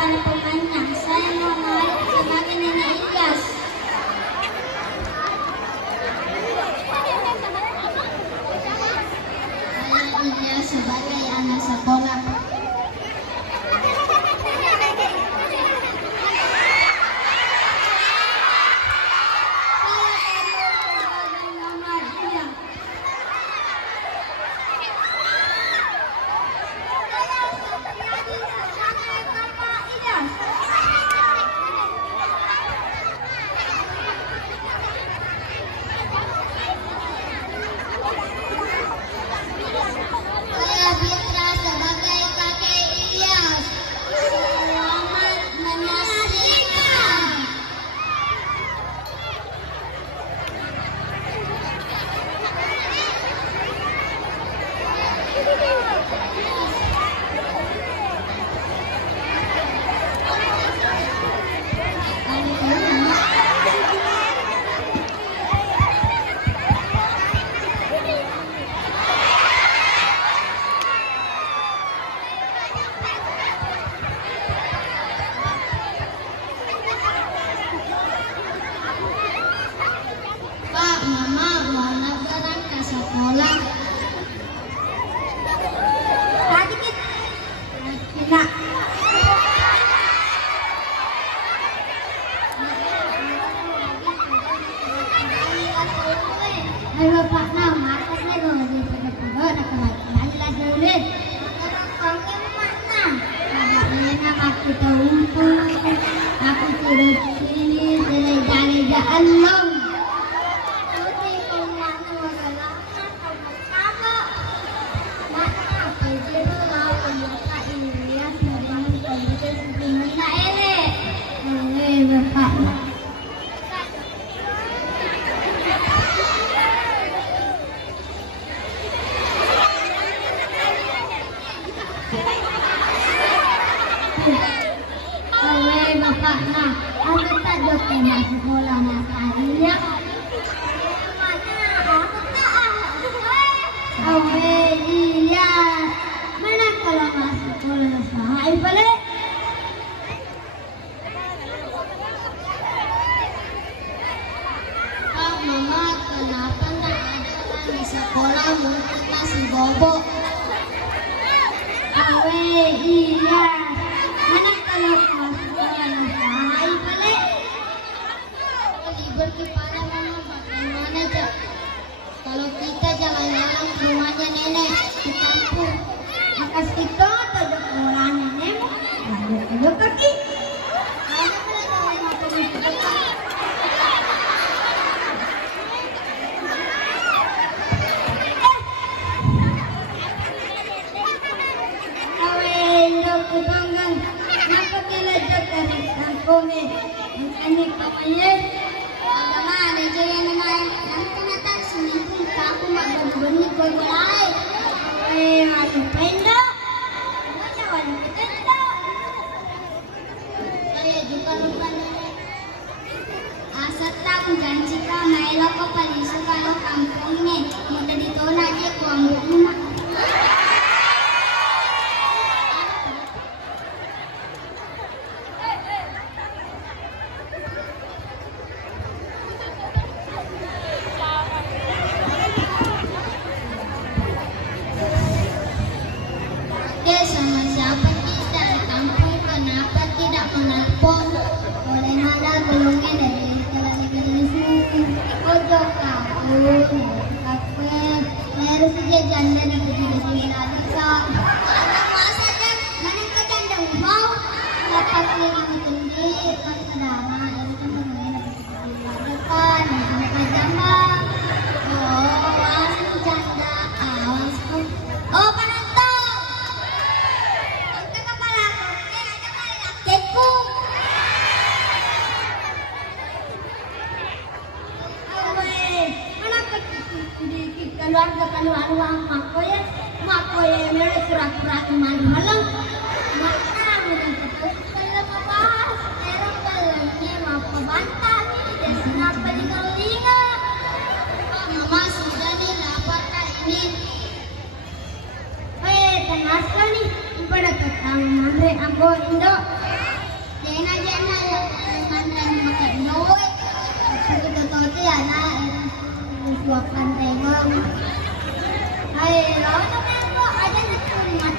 para pemainnya. Saya mau mengalir sebagai Nenek Ilyas. Saya Ilyas sebagai anak sekolah. Kalau kita jalan-jalan ke rumahnya nenek di kampung, akas kita ada orang nenek, ada kaki. Janji ka maelo ko paliso kalau kampung ni muda ditona aja ku ambil rumah. Sama siapa kita di kampung, kenapa tidak menelpon? Boleh ada golongan dari jalan negeri sini, ojo kampung, kafe, harus saja janda dan kecil-kecil Alisa. Anak masa kan, mana ke janda mau? Dapat yang tinggi, kan saudara, dari kan temen, depan, mereka janda. Oh, masih janda, awas kok. Oh, keluarga uang makoye mere pura-pura kemana malam maka udah ketemu saya membahas erong dalamnya apa bantal dan kenapa di telinga mama sudah nih lapar kak ini. Tengah sekali pada ketang mangre ambo indo Jangan aja anak mantan makan duit. Betul-betul tuh ya nak. Suapkan tengok. Hai, lawan apa ada di rumah